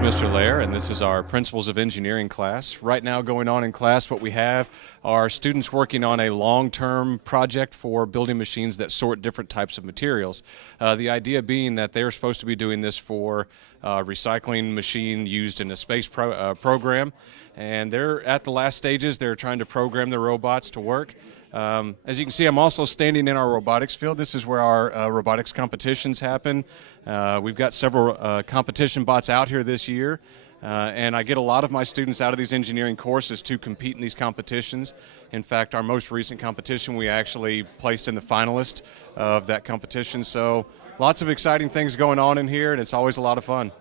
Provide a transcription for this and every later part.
Mr. Lair, and this is our Principles of Engineering class. Right now going on in class, what we have are students working on a long-term project for building machines that sort different types of materials. The idea being that they're supposed to be doing this for a recycling machine used in a space program, and they're at the last stages. They're trying to program the robots to work. As you can see, I'm also standing in our robotics field. This is where our robotics competitions happen. We've got several competition bots out here this year, and I get a lot of my students out of these engineering courses to compete in these competitions. In fact, our most recent competition, we actually placed in the finalist of that competition. So lots of exciting things going on in here, and it's always a lot of fun.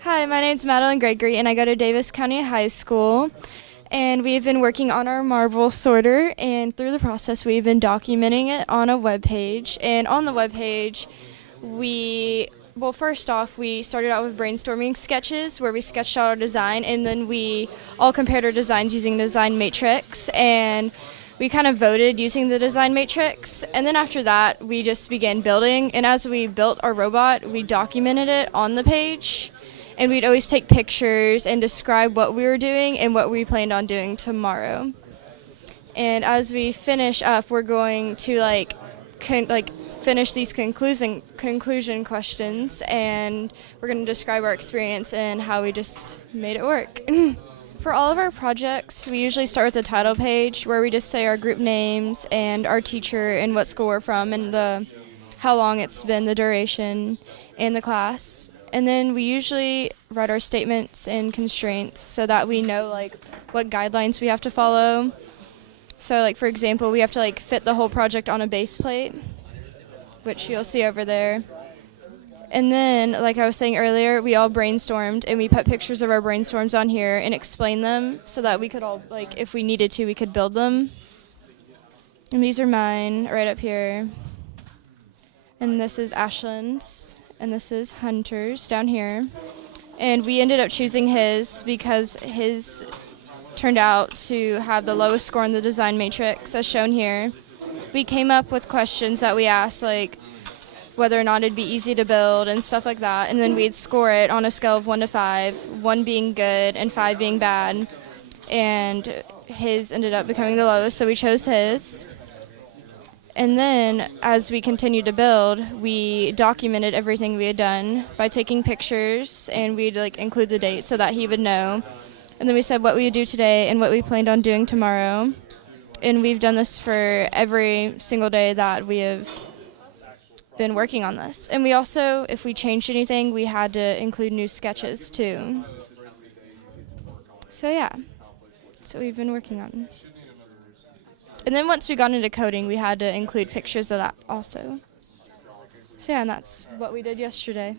Hi, my name's Madeline Gregory, and I go to Daviess County High School. And we've been working on our marble sorter, and through the process we've been documenting it on a web page. And on the web page, first off, we started out with brainstorming sketches where we sketched out our design, and then we all compared our designs using design matrix, and we kind of voted using the design matrix. And then after that, we just began building, and as we built our robot, we documented it on the page. And we'd always take pictures and describe what we were doing and what we planned on doing tomorrow. And as we finish up, we're going to finish these conclusion questions, and we're going to describe our experience and how we just made it work. For all of our projects, we usually start with a title page where we just say our group names and our teacher and what school we're from and how long it's been, the duration, and the class. And then we usually write our statements and constraints so that we know what guidelines we have to follow. So for example, we have to fit the whole project on a base plate, which you'll see over there. And then, like I was saying earlier, we all brainstormed, and we put pictures of our brainstorms on here and explained them so that we could all, if we needed to, we could build them. And these are mine right up here. And this is Ashland's. And this is Hunter's down here. And we ended up choosing his because his turned out to have the lowest score in the design matrix, as shown here. We came up with questions that we asked, whether or not it'd be easy to build and stuff like that. And then we'd score it on a scale of 1 to 5, 1 being good and 5 being bad. And his ended up becoming the lowest, so we chose his. And then, as we continued to build, we documented everything we had done by taking pictures, and we'd include the date so that he would know. And then we said what we would do today and what we planned on doing tomorrow. And we've done this for every single day that we have been working on this. And we also, if we changed anything, we had to include new sketches too. So yeah, that's what we've been working on. And then once we got into coding, we had to include pictures of that also. So yeah, and that's what we did yesterday.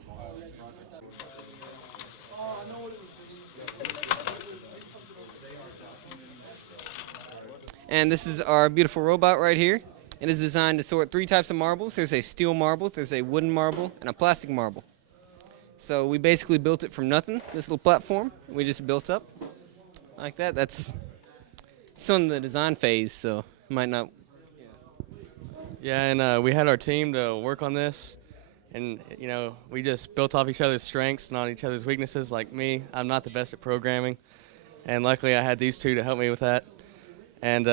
And this is our beautiful robot right here. It is designed to sort 3 types of marbles. There's a steel marble, there's a wooden marble, and a plastic marble. So we basically built it from nothing, this little platform. We just built up like that. That's still in the design phase, so it might not. Yeah, and we had our team to work on this, and we just built off each other's strengths, not each other's weaknesses. Like me, I'm not the best at programming, and luckily I had these two to help me with that. And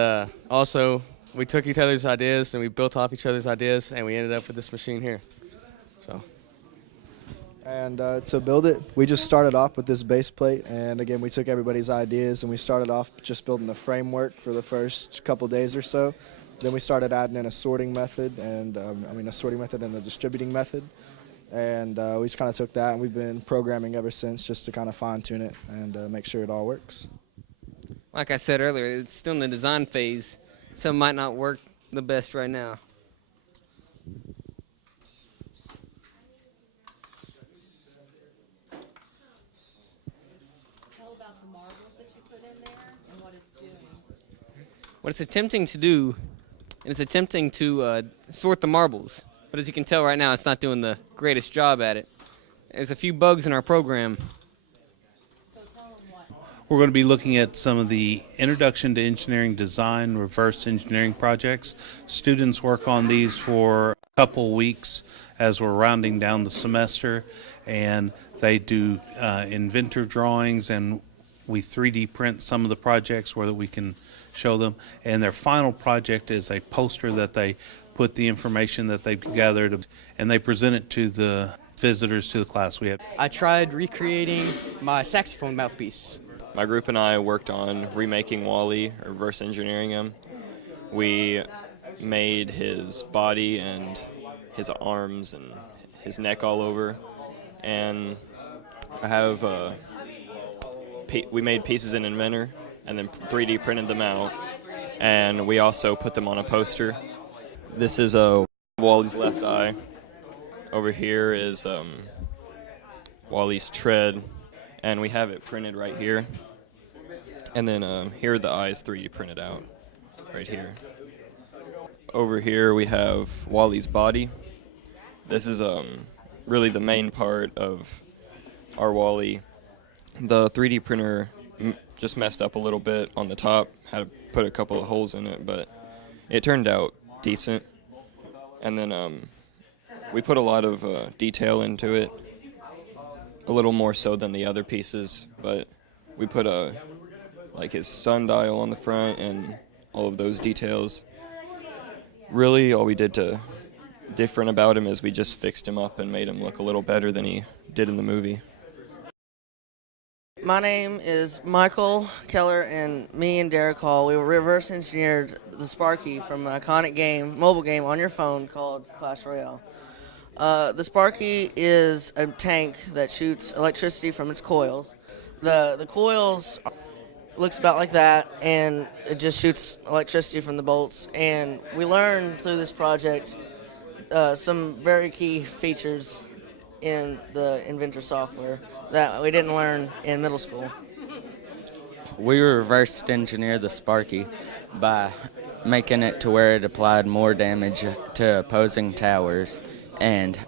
also, we took each other's ideas and we built off each other's ideas, and we ended up with this machine here. So. And to build it, we just started off with this base plate, and again, we took everybody's ideas and we started off just building the framework for the first couple days or so. Then we started adding in a sorting method, and a sorting method and a distributing method. And we just kind of took that, and we've been programming ever since just to kind of fine-tune it and make sure it all works. Like I said earlier, it's still in the design phase. Some might not work the best right now. What it's attempting to do, it's attempting to sort the marbles. But as you can tell right now, it's not doing the greatest job at it. There's a few bugs in our program. We're going to be looking at some of the Introduction to Engineering Design, reverse engineering projects. Students work on these for a couple weeks as we're rounding down the semester, and they do inventor drawings, and we 3D print some of the projects where we can show them. And their final project is a poster that they put the information that they've gathered, and they present it to the visitors to the class. I tried recreating my saxophone mouthpiece. My group and I worked on remaking Wall-E, or reverse engineering him. We made his body and his arms and his neck all over, and I have we made pieces in Inventor and then 3D printed them out, and we also put them on a poster. This is Wall-E's left eye. Over here is Wall-E's tread, and we have it printed right here. And then here are the eyes 3D printed out, right here. Over here we have Wall-E's body. This is really the main part of our Wall-E. The 3D printer just messed up a little bit on the top, had to put a couple of holes in it, but it turned out decent. And then we put a lot of detail into it, a little more so than the other pieces, but we put like his sundial on the front and all of those details. Really, all we did to different about him is we just fixed him up and made him look a little better than he did in the movie. My name is Michael Keller, and me and Derek Hall, we reverse engineered the Sparky from an iconic game, mobile game on your phone called Clash Royale. The Sparky is a tank that shoots electricity from its coils. The coils looks about like that, and it just shoots electricity from the bolts. And we learned through this project some very key features in the Inventor software that we didn't learn in middle school. We reverse engineered the Sparky by making it to where it applied more damage to opposing towers and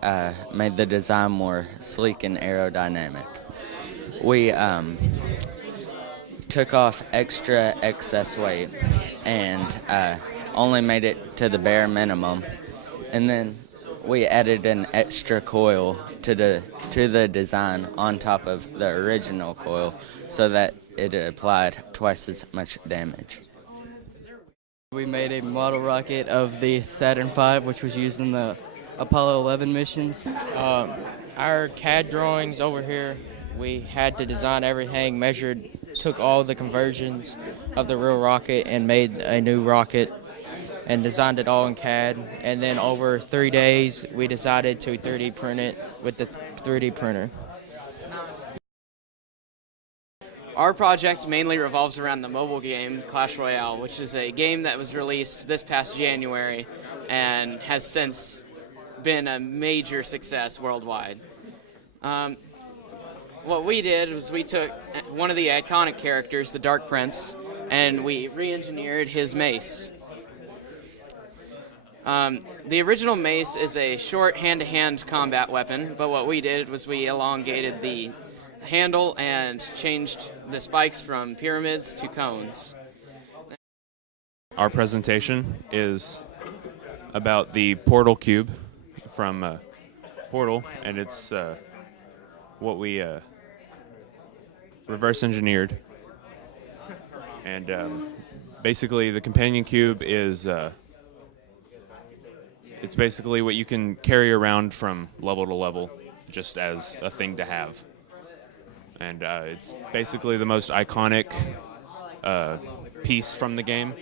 made the design more sleek and aerodynamic. We took off extra excess weight and only made it to the bare minimum, and then we added an extra coil to the design on top of the original coil so that it applied twice as much damage. We made a model rocket of the Saturn V, which was used in the Apollo 11 missions. Our CAD drawings over here, we had to design everything, measured, took all the conversions of the real rocket and made a new rocket and designed it all in CAD. And then over 3 days, we decided to 3D print it with the 3D printer. Our project mainly revolves around the mobile game Clash Royale, which is a game that was released this past January and has since been a major success worldwide. What we did was we took one of the iconic characters, the Dark Prince, and we re-engineered his mace. The original mace is a short hand-to-hand combat weapon, but what we did was we elongated the handle and changed the spikes from pyramids to cones. Our presentation is about the Portal Cube from Portal, and it's what we reverse engineered. And basically the companion cube is it's basically what you can carry around from level to level just as a thing to have. And it's basically the most iconic piece from the game.